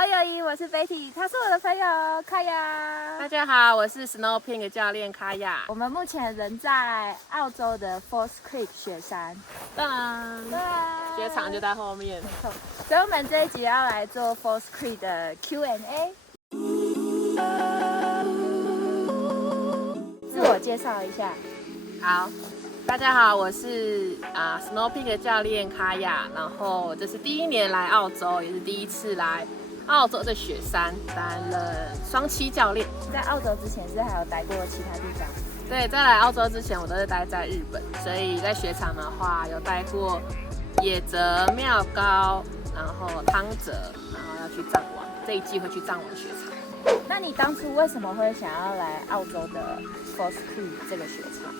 261，我是 Betty， 她是我的朋友卡雅。大家好，我是 Snow Pink 教练卡雅。我们目前人在澳洲的 Falls Creek 雪山，当然，雪场就在后面。没错，所以我们这一集要来做 Falls Creek 的 Q&A。自我介绍一下。好，大家好，我是Snow Pink 教练卡雅。然后这是第一年来澳洲，也是第一次来澳洲的雪山担任双栖教练。在澳洲之前是还有待过其他地方？对，在来澳洲之前我都是待在日本，所以在雪场的话有待过野泽、妙高，然后汤泽，然后要去藏王，这一季会去藏王雪场。那你当初为什么会想要来澳洲的 Falls Creek 这个雪场？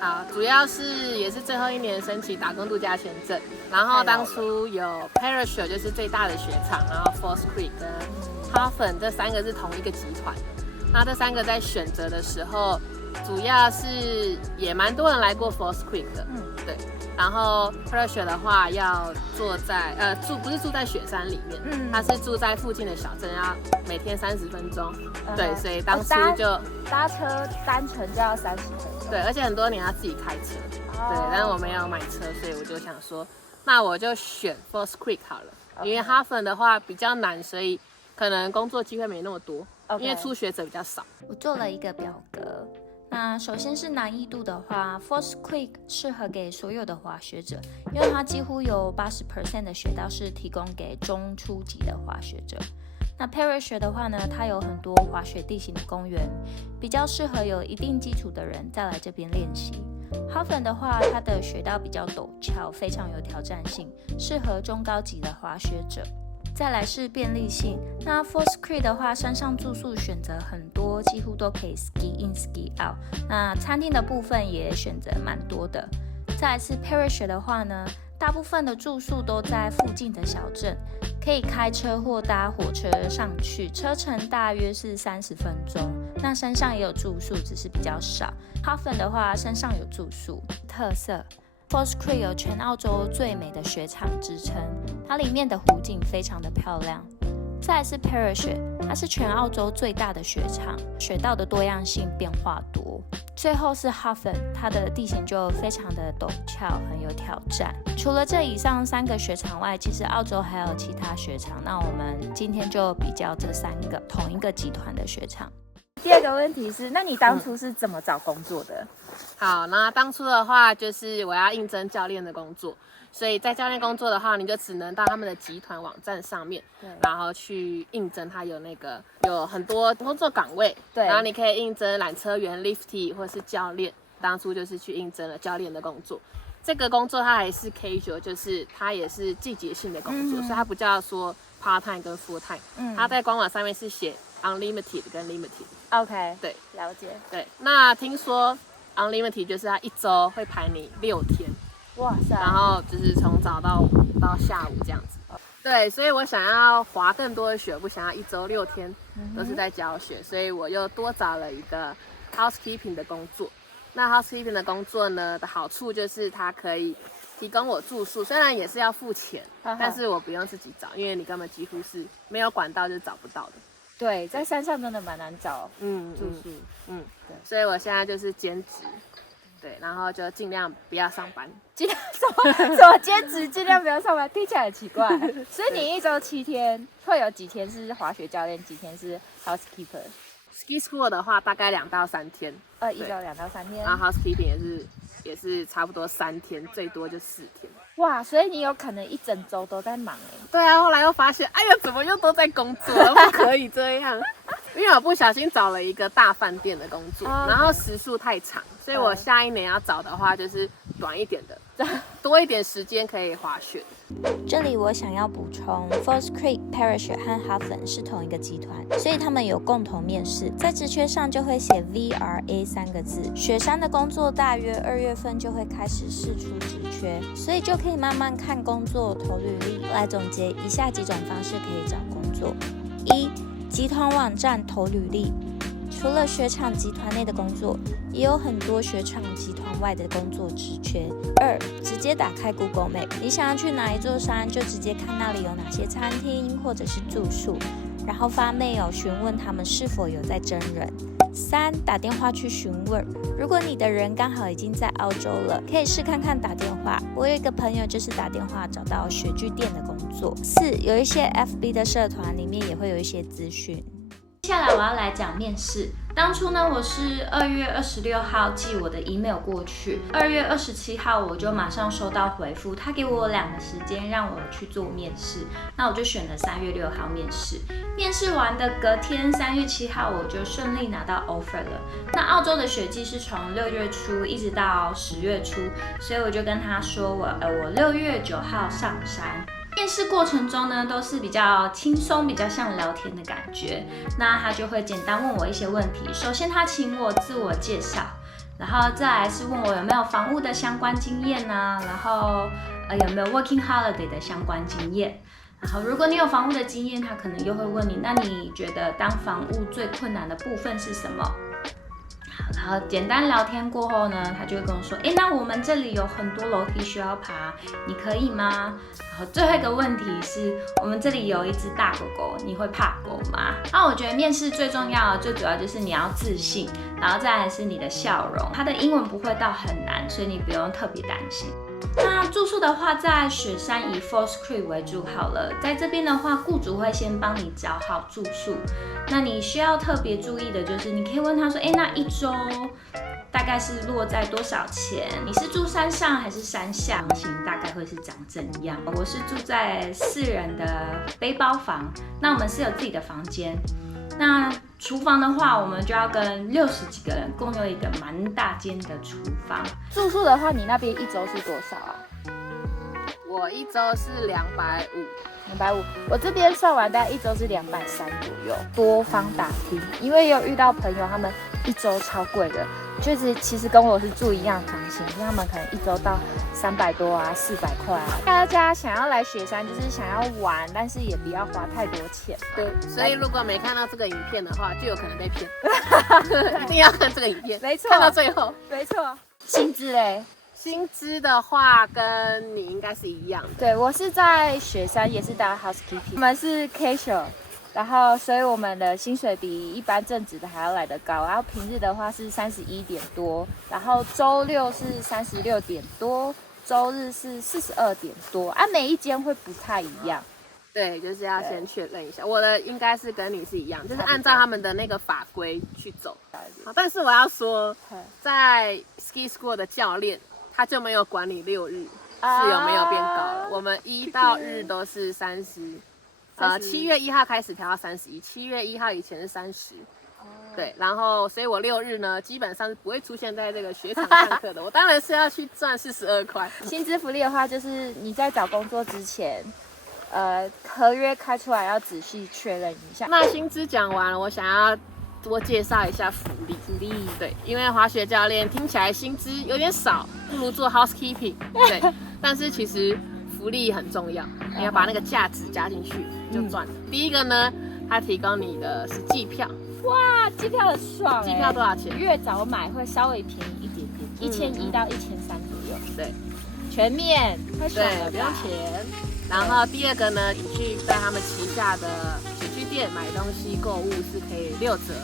好，主要是也是最后一年申请打工度假签证，然后当初有 Parachute 就是最大的雪场，然后 Falls Creek 跟 Halfon 这三个是同一个集团。那这三个在选择的时候，主要是也蛮多人来过 Falls Creek 的，对。然后 Parachute 的话要坐在不是住在雪山里面，它是住在附近的小镇，要每天30分钟，对，所以当初就搭车单程就要30分钟，对，而且很多你要自己开车，对，但是我没有买车，所以我就想说，那我就选 Falls Creek 好了，因为Halfon的话比较难，所以可能工作机会没那么多，因为初学者比较少。我做了一个表格。那首先是难易度的话 ，Falls Creek 适合给所有的滑雪者，因为它几乎有80% 的雪道是提供给中初级的滑雪者。那 Parachute 的话呢，它有很多滑雪地形的公园，比较适合有一定基础的人再来这边练习。Halfon 的话，它的雪道比较陡峭，非常有挑战性，适合中高级的滑雪者。再来是便利性，那 Falls Creek 的话，山上住宿选择很多，几乎都可以 ski in ski out。那餐厅的部分也选择蛮多的。再来是 Parachute 的话呢，大部分的住宿都在附近的小镇，可以开车或搭火车上去，车程大约是30分钟。那山上也有住宿，只是比较少。Halfon 的话，山上有住宿。特色Falls Creek 有全澳洲最美的雪场之称，它里面的湖景非常的漂亮。再来是 Parachute， 它是全澳洲最大的雪场，雪道的多样性变化多。最后是 Halfon， 它的地形就非常的陡峭，很有挑战。除了这以上3个雪场外，其实澳洲还有其他雪场，那我们今天就比较这3个同一个集团的雪场。第二个问题是，那你当初是怎么找工作的？好，那当初的话就是我要应征教练的工作，所以在教练工作的话，你就只能到他们的集团网站上面，然后去应征。他有很多工作岗位，对，然后你可以应征缆车员、lifty 或是教练。当初就是去应征了教练的工作。这个工作它还是 casual， 就是它也是季节性的工作，所以它不叫说 part time 跟 full time，它在官网上面是写 unlimited 跟 limited。OK， 对，了解。对，那听说 unlimited 就是它1周会排你6天，哇塞，然后就是从早到下午这样子。对，所以我想要滑更多的雪，不想要1周6天都是在教雪，所以我又多找了一个 housekeeping 的工作。那 housekeeping 的工作呢的好处就是它可以提供我住宿，虽然也是要付钱，但是我不用自己找，因为你根本几乎是没有管道就找不到的。对，在山上真的蛮难找住宿，对，所以我现在就是兼职，对，然后就尽量不要上班，尽量什么兼职，尽量不要上班，听起来很奇怪。所以你1周7天，会有几天是滑雪教练，几天是 housekeeper？Ski school 的话大概2到3天，1周2到3天，然后 housekeeping 也是差不多3天，最多就4天。哇，所以你有可能一整周都在忙哎。对啊，后来又发现，哎呀，怎么又都在工作了？不可以这样，因为我不小心找了一个大饭店的工作，然后时数太长，所以我下一年要找的话就是短一点的，多一点时间可以滑雪。这里我想要补充 ，Falls Creek、Parachute 和 Halfon 是同一个集团，所以他们有共同面试，在职缺上就会写 VRA 3个字。雪山的工作大约2月份就会开始释出职缺，所以就可以慢慢看工作投履历。来总结以下几种方式可以找工作：1、集团网站投履历除了雪场集团内的工作，也有很多雪场集团外的工作职缺。2、直接打开 Google Map， 你想要去哪一座山，就直接看那里有哪些餐厅或者是住宿，然后发 mail 询问他们是否有在征人。3、打电话去询问，如果你的人刚好已经在澳洲了，可以试看看打电话。我有一个朋友就是打电话找到雪具店的工作。4、有一些 FB 的社团里面也会有一些资讯。接下来我要来讲面试。当初呢，我是2月26号寄我的 email 过去，2月27号我就马上收到回复，他给我2个时间让我去做面试，那我就选了3月6号面试。面试完的隔天3月7号我就顺利拿到 offer 了。那澳洲的雪季是从6月初一直到10月初，所以我就跟他说我6月9号上山。面试过程中呢，都是比较轻松，比较像聊天的感觉。那他就会简单问我一些问题。首先他请我自我介绍，然后再来是问我有没有房屋的相关经验啊，然后有没有 working holiday 的相关经验。然后如果你有房屋的经验，他可能又会问你，那你觉得当房屋最困难的部分是什么？然后简单聊天过后呢，他就会跟我说，那我们这里有很多楼梯需要爬，你可以吗？然后最后一个问题是，我们这里有一只大狗狗，你会怕狗吗？那我觉得面试最重要的、最主要就是你要自信，然后再来是你的笑容。他的英文不会到很难，所以你不用特别担心。那住宿的话，在雪山以 Falls Creek 为主好了。在这边的话，雇主会先帮你找好住宿。那你需要特别注意的就是，你可以问他说，那一周大概是落在多少钱？你是住山上还是山下？房型大概会是长怎样？我是住在4人的背包房，那我们是有自己的房间。那厨房的话，我们就要跟60几个人共用一个蛮大间的厨房。住宿的话，你那边一周是多少啊？我一周是250，我这边算完大概一周是230左右。多方打听，因为有遇到朋友他们一周超贵的，就是其实跟我是住一样房型，他们可能一周到300多啊，400块啊。大家想要来雪山，就是想要玩，但是也不要花太多钱。对，所以如果没看到这个影片的话，就有可能被骗。一定要看这个影片，没错，看到最后。没错。薪资嘞？薪资的话，跟你应该是一样的。对，我是在雪山也是当 housekeeping， 我们是 casual， 然后所以我们的薪水比一般正职的还要来得高。然后平日的话是31点多，然后周六是36点多，周日是42点多啊，每一间会不太一样。对，就是要先确认一下，我的应该是跟你是一样，就是按照他们的那个法规去走。好，但是我要说，在 ski school 的教练他就没有管你6日是有没有变高了。我们1到日都是30，7月1号开始调到31，7月1号以前是30。对，然后所以我6日呢，基本上是不会出现在这个雪场上课的。我当然是要去赚42块。薪资福利的话，就是你在找工作之前，合约开出来要仔细确认一下。那薪资讲完了，我想要多介绍一下福利。对，因为滑雪教练听起来薪资有点少，不如做 housekeeping。对，但是其实福利很重要，你要把那个价值加进去就赚了。第一个呢，他提供你的是机票。哇，机票很爽机票多少钱？越早买会稍微便宜一点点，1100到1300左右。对，全面，太爽了，不用钱。然后第二个呢，你去在他们旗下的雪具店买东西购物是可以6折。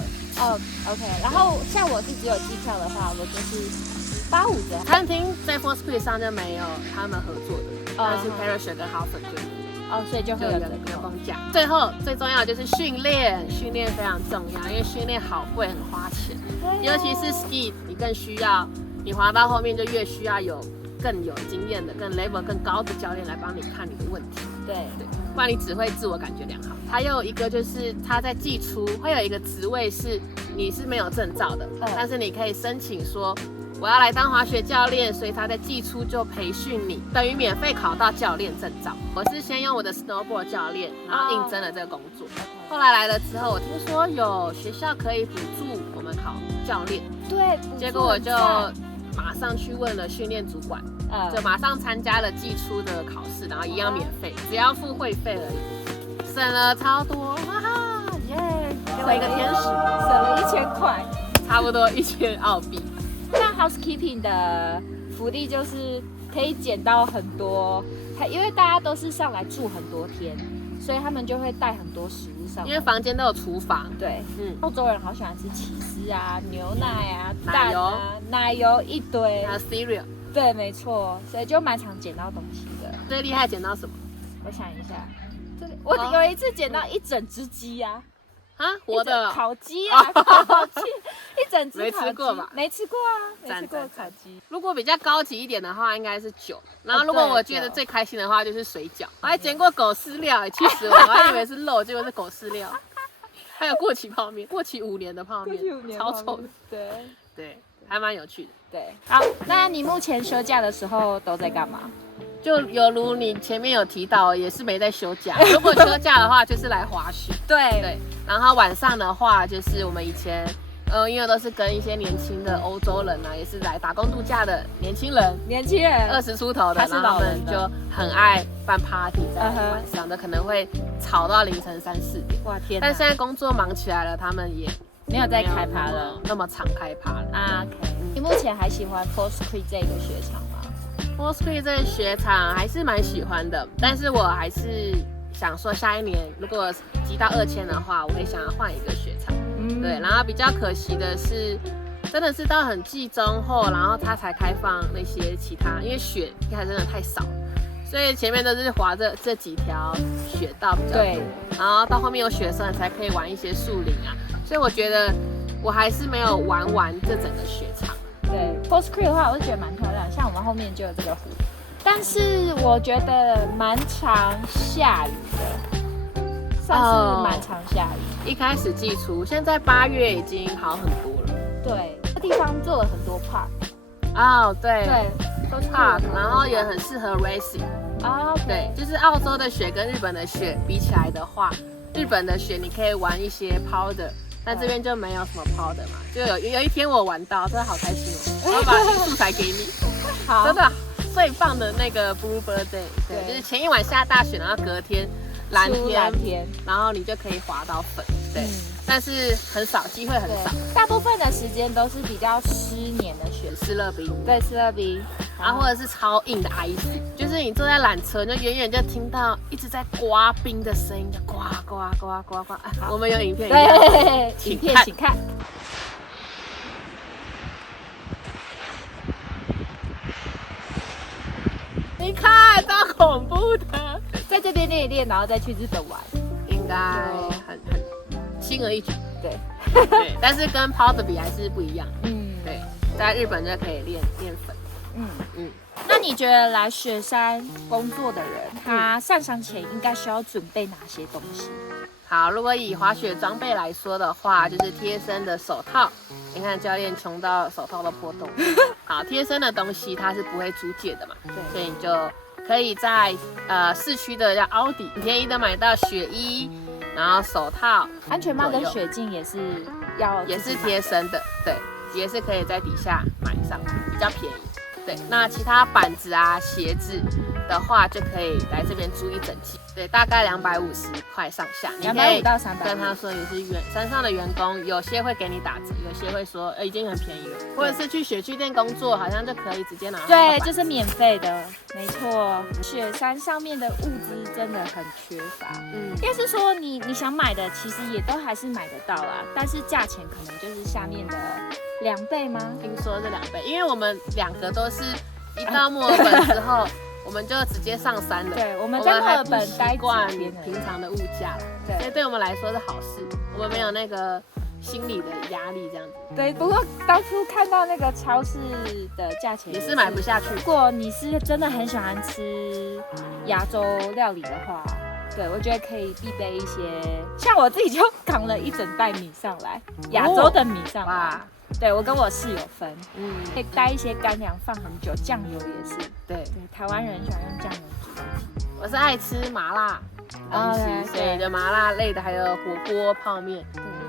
OK。然后像我自己有机票的话，我就是85折。餐厅在 Falls Creek 上就没有他们合作的，但是 Parachute 跟 Halford 就有。所以就会有员工价。最后最重要的就是训练非常重要，因为训练好贵，很花钱。尤其是 ski， 你更需要，你滑到后面就越需要更有经验的、更 level 更高的教练来帮你看你的问题。对，不然你只会自我感觉良好。还有一个就是他在季初会有一个职位是你是没有证照的，但是你可以申请说我要来当滑雪教练，所以他在季初就培训你，等于免费考到教练证照。我是先用我的 snowboard 教练，然后应征了这个工作。后来来了之后，我听说有学校可以补助我们考教练，对，结果我就马上去问了训练主管，就马上参加了季初的考试，然后一样免费，只要付会费而已，省了超多，哈哈，耶！跟回个天使，省了1000块，差不多1000澳币。那 housekeeping 的福利就是可以捡到很多，因为大家都是上来住很多天，所以他们就会带很多食物上来。因为房间都有厨房。对，澳洲人好喜欢吃起司啊、牛奶啊、奶油蛋啊、奶油一堆还。有 cereal。对，没错，所以就蛮常捡到东西的。最厉害捡到什么？我想一下，我有一次捡到一整只鸡呀，啊，活的烤鸡啊，烤鸡，一整只。没吃过吧？没吃过啊，没吃过烤鸡。如果比较高级一点的话，应该是酒。然后如果我觉得最开心的话，就是水饺。我还捡过狗饲料，气死我！我还以为是肉，结果是狗饲料。还有过期泡面，过期5年的泡面，超臭的。对，还蛮有趣的。对，好，那你目前休假的时候都在干嘛？就犹如你前面有提到，也是没在休假。如果休假的话，就是来滑雪。对，然后晚上的话，就是我们以前，因为都是跟一些年轻的欧洲人啊，也是来打工度假的年轻人，20出头的，还是老人的，然后他们就很爱办 party， 在晚上的可能会吵到凌晨3、4点。哇天！但现在工作忙起来了，他们也没有在开趴了，那么常开趴了啊。OK， 你目前还喜欢 Falls Creek 这个雪场吗？Falls Creek 这个雪场还是蛮喜欢的，但是我还是想说下一年如果积到2000的话，我会想要换一个雪场。对，然后比较可惜的是，真的是到很季中后，然后它才开放那些其他，因为雪一开始真的太少，所以前面都是滑着这几条雪道比较多，然后到后面有雪山才可以玩一些树林啊，所以我觉得我还是没有玩完这整个雪场。对 ，Falls Creek 的话，我就觉得蛮漂亮，像我们后面就有这个湖，但是我觉得蛮常下雨的，算是蛮常下雨。一开始季初，现在8月已经好很多了。对，这地方做了很多 park。哦，对，park， 然后也很适合 racing。对，就是澳洲的雪跟日本的雪比起来的话，日本的雪你可以玩一些 powder。但这边就没有什么powder嘛，就有一天我玩到，真的好开心哦！我要把素材给你，好，真的最棒的那个 Blue Birthday， 对，就是前一晚下大雪，然后隔天蓝天，然后你就可以滑到粉，对，但是很少，机会很少，大部分的时间都是比较湿黏的雪，湿热冰，对，湿热冰。然后或者是超硬的 ice， 就是你坐在缆车，就远远就听到一直在刮冰的声音，就刮刮刮刮刮。我们有影片，对，请看。你看，超恐怖的，在这边练一练，然后再去日本玩，应该很轻而易举。对，但是跟 powder 比还是不一样。对，在日本就可以练粉。那你觉得来雪山工作的人，他上山前应该需要准备哪些东西？好，如果以滑雪装备来说的话，就是贴身的手套。你看教练穷到手套都破洞。好，贴身的东西它是不会租借的嘛，所以你就可以在市区的叫奥迪，很便宜的买到雪衣，然后手套、安全帽跟雪镜也是贴身的，对，也是可以在底下买上，比较便宜。对，那其他板子啊、鞋子的话，就可以来这边租一整季。对，大概250块上下。你可以250到300，跟他说你是山上的员工，有些会给你打折，有些会说已经很便宜了，或者是去雪具店工作，好像就可以直接拿到。对，就是免费的，没错。雪山上面的物资真的很缺乏，应该是说你想买的，其实也都还是买得到啦，但是价钱可能就是下面的2倍吗？听说是2倍，因为我们2个都是一到墨尔本之后，我们就直接上山了。对，我们在墨尔本待惯平常的物价，对，所以对我们来说是好事，我们没有那个心理的压力这样子。对，不过当初看到那个超市的价钱也是买不下去。如果你是真的很喜欢吃亚洲料理的话，对，我觉得可以必备一些，像我自己就扛了一整袋米上来，亚洲的米上来。对，我跟我室友分，可以带一些干粮放很久，酱油也是。对，台湾人很喜欢用酱油煮东西。我是爱吃麻辣东西，所以就麻辣类的，还有火锅、泡面。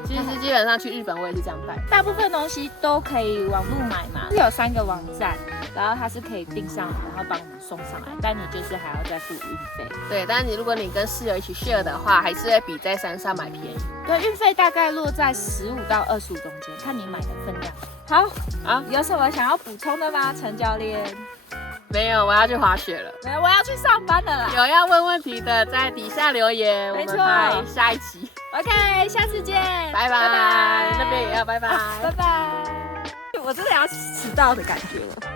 其实基本上去日本我也是这样带，大部分东西都可以网络买嘛，有3个网站，然后它是可以订上，然后帮我们送上来，但你就是还要再付运费。对，但是如果你跟室友一起 share 的话，还是会比在山上买便宜。对，运费大概落在15到25中间，看你买的分量。好，有什么想要补充的吗，陈教练？没有，我要去滑雪了。没有，我要去上班了啦。有要问问题的，在底下留言，我没错们拍下一期。 OK， 下次见，拜拜，拜拜，那边也要拜拜，拜拜。我真的要迟到的感觉了。